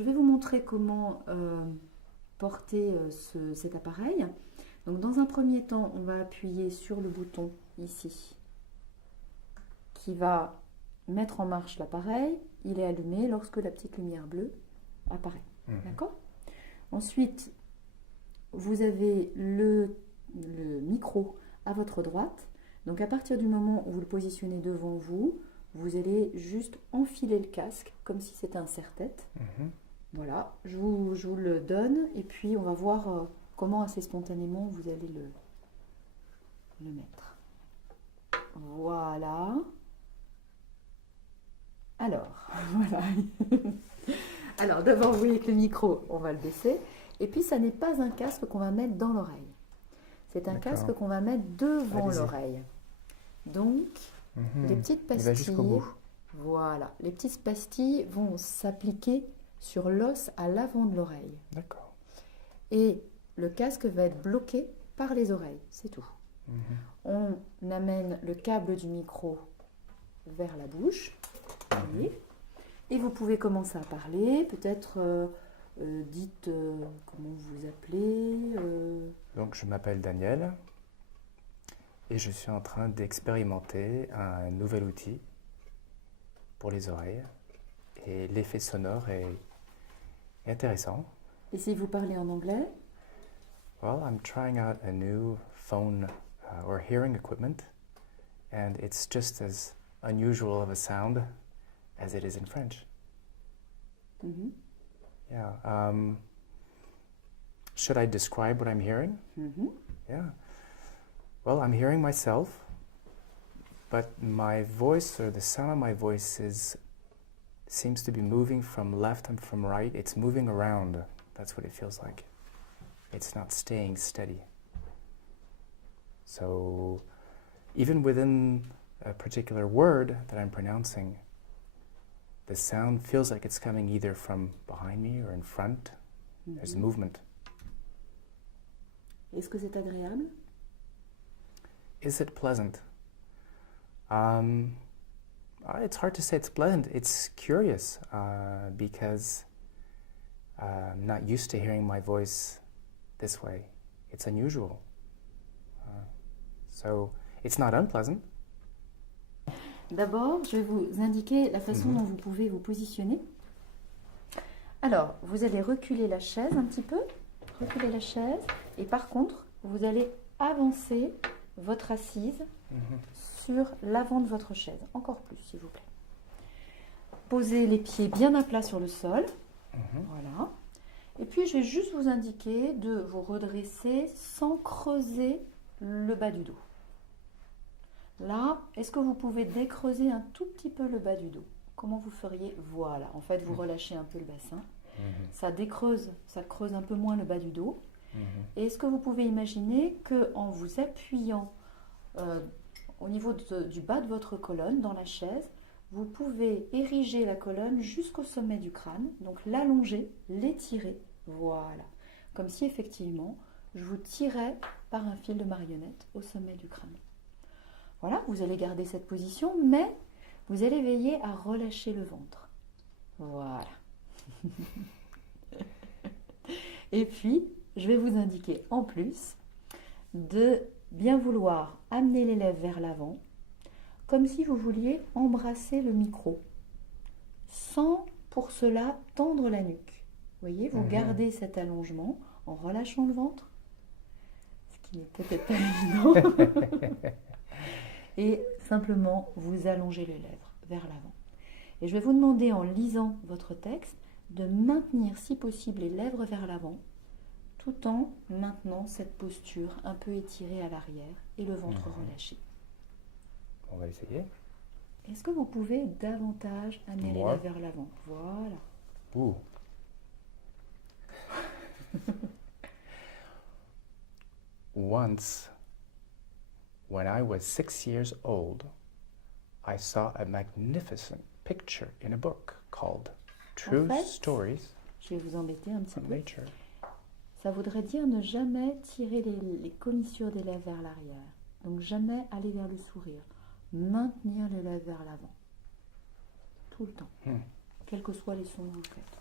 Je vais vous montrer comment porter cet appareil. Donc dans un premier temps, on va appuyer sur le bouton ici qui va mettre en marche l'appareil. Il est allumé lorsque la petite lumière bleue apparaît. D'accord? Ensuite, vous avez le micro à votre droite. Donc à partir du moment où vous le positionnez devant vous, vous allez juste enfiler le casque comme si c'était un serre-tête. Voilà, je vous le donne et puis on va voir comment assez spontanément vous allez le mettre. Voilà. Alors, voilà. Alors d'abord, vous voyez que le micro, on va le baisser. Et puis ça n'est pas un casque qu'on va mettre dans l'oreille. C'est un casque qu'on va mettre devant l'oreille. Donc, les petites pastilles, il va jusqu'au bout. Voilà, les petites pastilles vont s'appliquer sur l'os à l'avant de l'oreille. D'accord. Et le casque va être bloqué par les oreilles, c'est tout. On amène le câble du micro vers la bouche. Voyez. Et vous pouvez commencer à parler, peut-être dites comment vous vous appelez. Donc je m'appelle Daniel et je suis en train d'expérimenter un nouvel outil pour les oreilles et l'effet sonore est intéressant. Et si vous parlez en anglais? Well, I'm trying out a new phone or hearing equipment and it's just as unusual of a sound as it is in French. Yeah. Should I describe what I'm hearing? Yeah. Well, I'm hearing myself, but my voice or the sound of my voice seems to be moving from left and from right. It's moving around. That's what it feels like. It's not staying steady. So even within a particular word that I'm pronouncing, the sound feels like it's coming either from behind me or in front. There's movement. Est-ce que c'est agréable? Is it pleasant? It's hard to say it's pleasant. It's curious because I'm not used to hearing my voice this way. It's unusual. So it's not unpleasant. D'abord, je vais vous indiquer la façon dont vous pouvez vous positionner. Alors, vous allez reculer la chaise un petit peu, reculer la chaise, et par contre, vous allez avancer votre assise sur l'avant de votre chaise, encore plus s'il vous plaît. Posez les pieds bien à plat sur le sol, voilà. Et puis, je vais juste vous indiquer de vous redresser sans creuser le bas du dos. Là, est-ce que vous pouvez décreuser un tout petit peu le bas du dos? Comment vous feriez? Voilà, en fait, vous relâchez un peu le bassin. Ça décreuse, ça creuse un peu moins le bas du dos. Et est-ce que vous pouvez imaginer qu'en vous appuyant au niveau du bas de votre colonne, dans la chaise, vous pouvez ériger la colonne jusqu'au sommet du crâne, donc l'allonger, l'étirer, voilà. Comme si effectivement, je vous tirais par un fil de marionnette au sommet du crâne. Voilà, vous allez garder cette position, mais vous allez veiller à relâcher le ventre. Voilà. Et puis, je vais vous indiquer en plus de bien vouloir amener les lèvres vers l'avant, comme si vous vouliez embrasser le micro, sans pour cela tendre la nuque. Vous voyez, vous gardez cet allongement en relâchant le ventre, ce qui n'est peut-être pas évident. Et simplement, vous allongez les lèvres vers l'avant. Et je vais vous demander, en lisant votre texte, de maintenir, si possible, les lèvres vers l'avant, tout en maintenant cette posture un peu étirée à l'arrière et le ventre relâché. On va essayer. Est-ce que vous pouvez davantage amener les lèvres vers l'avant? Voilà. Ouh. Once, when I was 6 years old, I saw a magnificent picture in a book called True Stories je vais vous embêter un petit of peu. Nature. Ça voudrait dire ne jamais tirer les commissures des lèvres vers l'arrière. Donc jamais aller vers le sourire. Maintenir les lèvres vers l'avant. Tout le temps. Quels que soient les sons que vous faites.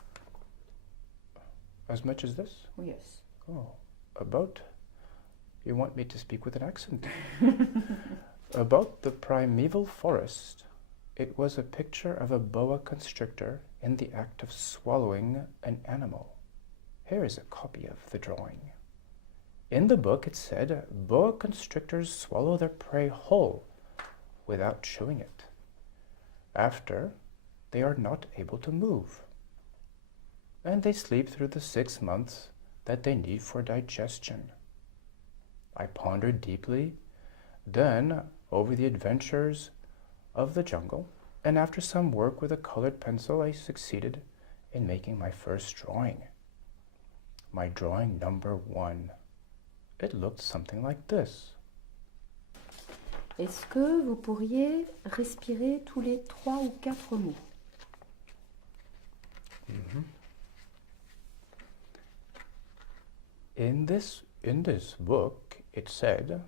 As much as this? Oh, yes. Oh, about? You want me to speak with an accent? About the primeval forest. It was a picture of a boa constrictor in the act of swallowing an animal. Here is a copy of the drawing. In the book it said, boa constrictors swallow their prey whole without chewing it. After, they are not able to move. And they sleep through the 6 months that they need for digestion. I pondered deeply, then over the adventures of the jungle, and after some work with a colored pencil, I succeeded in making my first drawing. My drawing number 1. It looked something like this. Est-ce que vous pourriez respirer tous les 3 ou 4 mots? In this book, it said,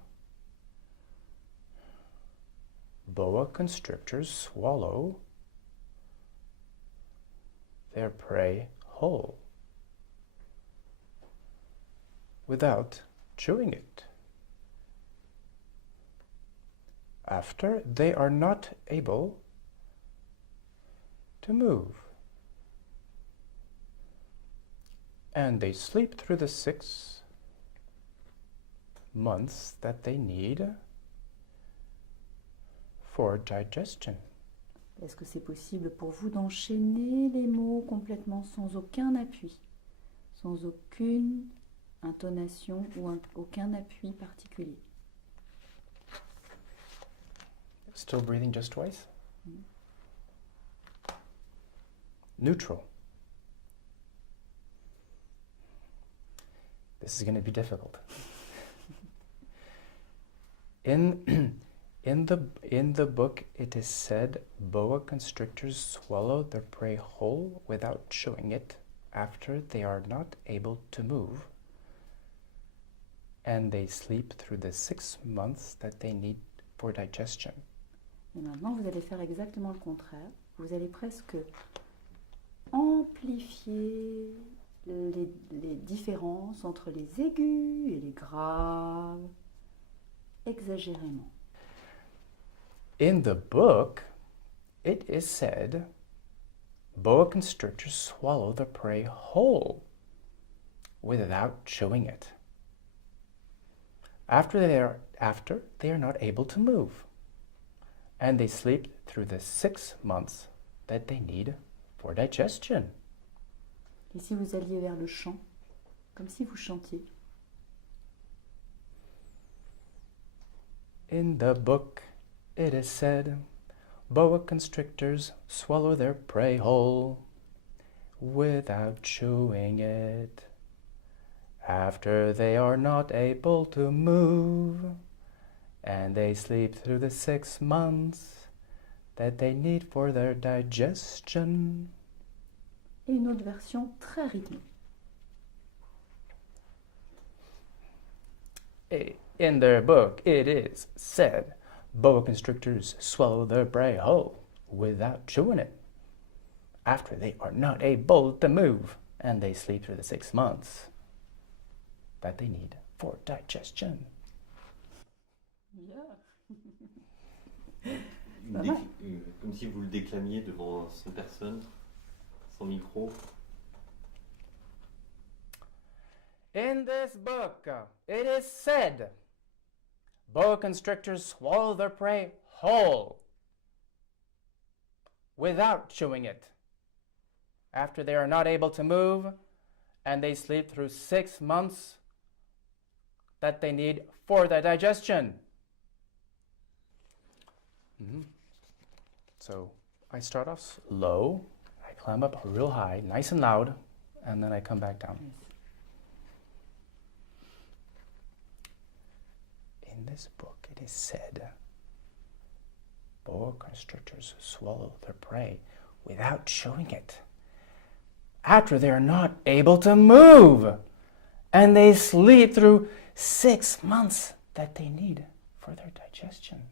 boa constrictors swallow their prey whole without chewing it. After, they are not able to move. And they sleep through the 6 months that they need for digestion. Est-ce que c'est possible pour vous d'enchaîner les mots complètement sans aucun appui, sans aucune intonation ou aucun appui particulier? Still breathing just twice? Neutral. This is going to be difficult. In the book, it is said, boa constrictors swallow their prey whole without chewing it after they are not able to move, and they sleep through the 6 months that they need for digestion. Et maintenant, vous allez faire exactement le contraire. Vous allez presque amplifier les différences entre les aigus et les graves, exagérément. In the book, it is said, boa constrictors swallow the prey whole without chewing it. After they are not able to move, and they sleep through the 6 months that they need for digestion. Et si vous alliez vers le chant, comme si vous chantiez? In the book, it is said, boa constrictors swallow their prey whole without chewing it. After they are not able to move, and they sleep through the 6 months that they need for their digestion. Et une autre version très rythmée. In their book, it is said, boa constrictors swallow their prey whole without chewing it. After they are not able to move, and they sleep through the 6 months that they need for digestion. Comme si vous le déclamiez devant 100 personnes, sans micro. In this book, it is said, boa constrictors swallow their prey whole without chewing it. After they are not able to move, and they sleep through 6 months that they need for their digestion. So I start off low, I climb up real high, nice and loud, and then I come back down. In this book, it is said, boa constrictors swallow their prey without chewing it. After they are not able to move, and they sleep through 6 months that they need for their digestion.